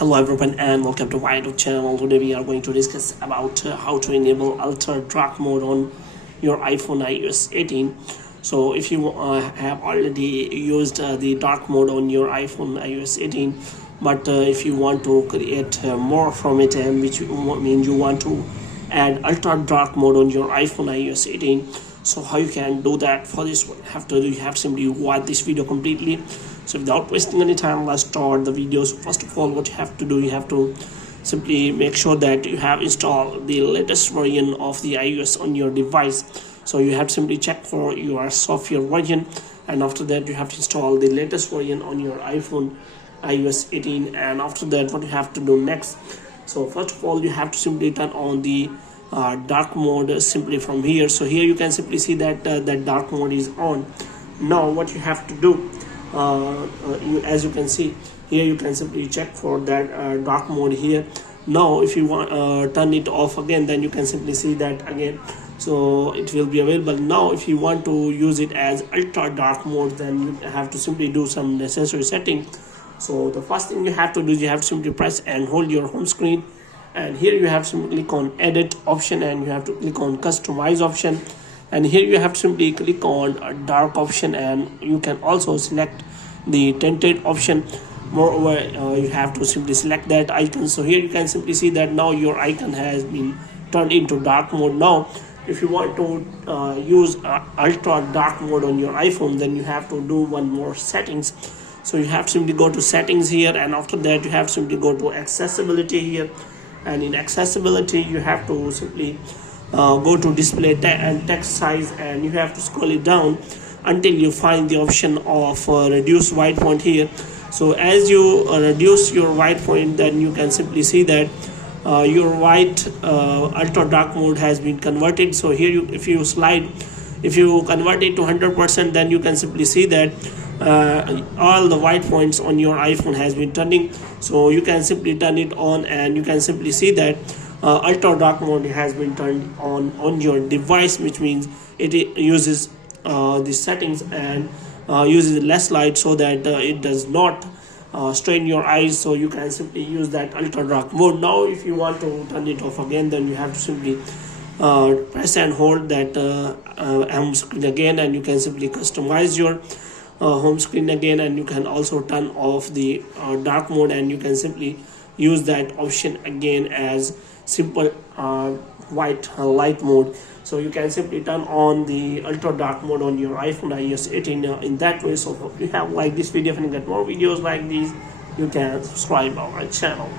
Hello everyone and welcome to my YouTube channel. Today we are going to discuss about how to enable ultra dark mode on your iPhone iOS 18. So if you have already used the dark mode on your iPhone iOS 18, but if you want to create more from it, and which means you want to add ultra dark mode on your iPhone iOS 18, so how you can do that? For this one, you have to simply watch this video completely. So without wasting any time, let's start the video. So first of all, what you have to do, you have to simply make sure that you have installed the latest version of the iOS on your device. So you have to simply check for your software version, and after that you have to install the latest version on your iPhone iOS 18. And after that, what you have to do next, so first of all you have to simply turn on the dark mode simply from here. So here you can simply see that that dark mode is on. Now what you have to do, as you can see here, you can simply check for that dark mode here. Now if you want turn it off again, then you can simply see that again, so it will be available. Now if you want to use it as ultra dark mode, then you have to simply do some necessary settings. So the first thing you have to do, you have to simply press and hold your home screen, and here you have to simply click on edit option, and you have to click on customize option, and here you have to simply click on a dark option, and you can also select the tinted option. Moreover, you have to simply select that icon. So here you can simply see that now your icon has been turned into dark mode. Now if you want to use ultra dark mode on your iPhone, then you have to do one more settings. So you have to simply go to settings here, and after that you have to simply go to accessibility here, and in accessibility you have to simply go to display and text size, and you have to scroll it down until you find the option of reduce white point here. So as you reduce your white point, then you can simply see that your white ultra dark mode has been converted. So here if you convert it to 100%, then you can simply see that all the white points on your iPhone has been turning. So you can simply turn it on, and you can simply see that ultra dark mode has been turned on your device, which means it uses the settings and uses less light, so that it does not strain your eyes. So you can simply use that ultra dark mode. Now if you want to turn it off again, then you have to simply press and hold that home screen again, and you can simply customize your home screen again, and you can also turn off the dark mode, and you can simply use that option again as simple white light mode. So you can simply turn on the ultra dark mode on your iPhone iOS 18 in that way. So if you have liked this video, if you get more videos like these, you can subscribe our channel.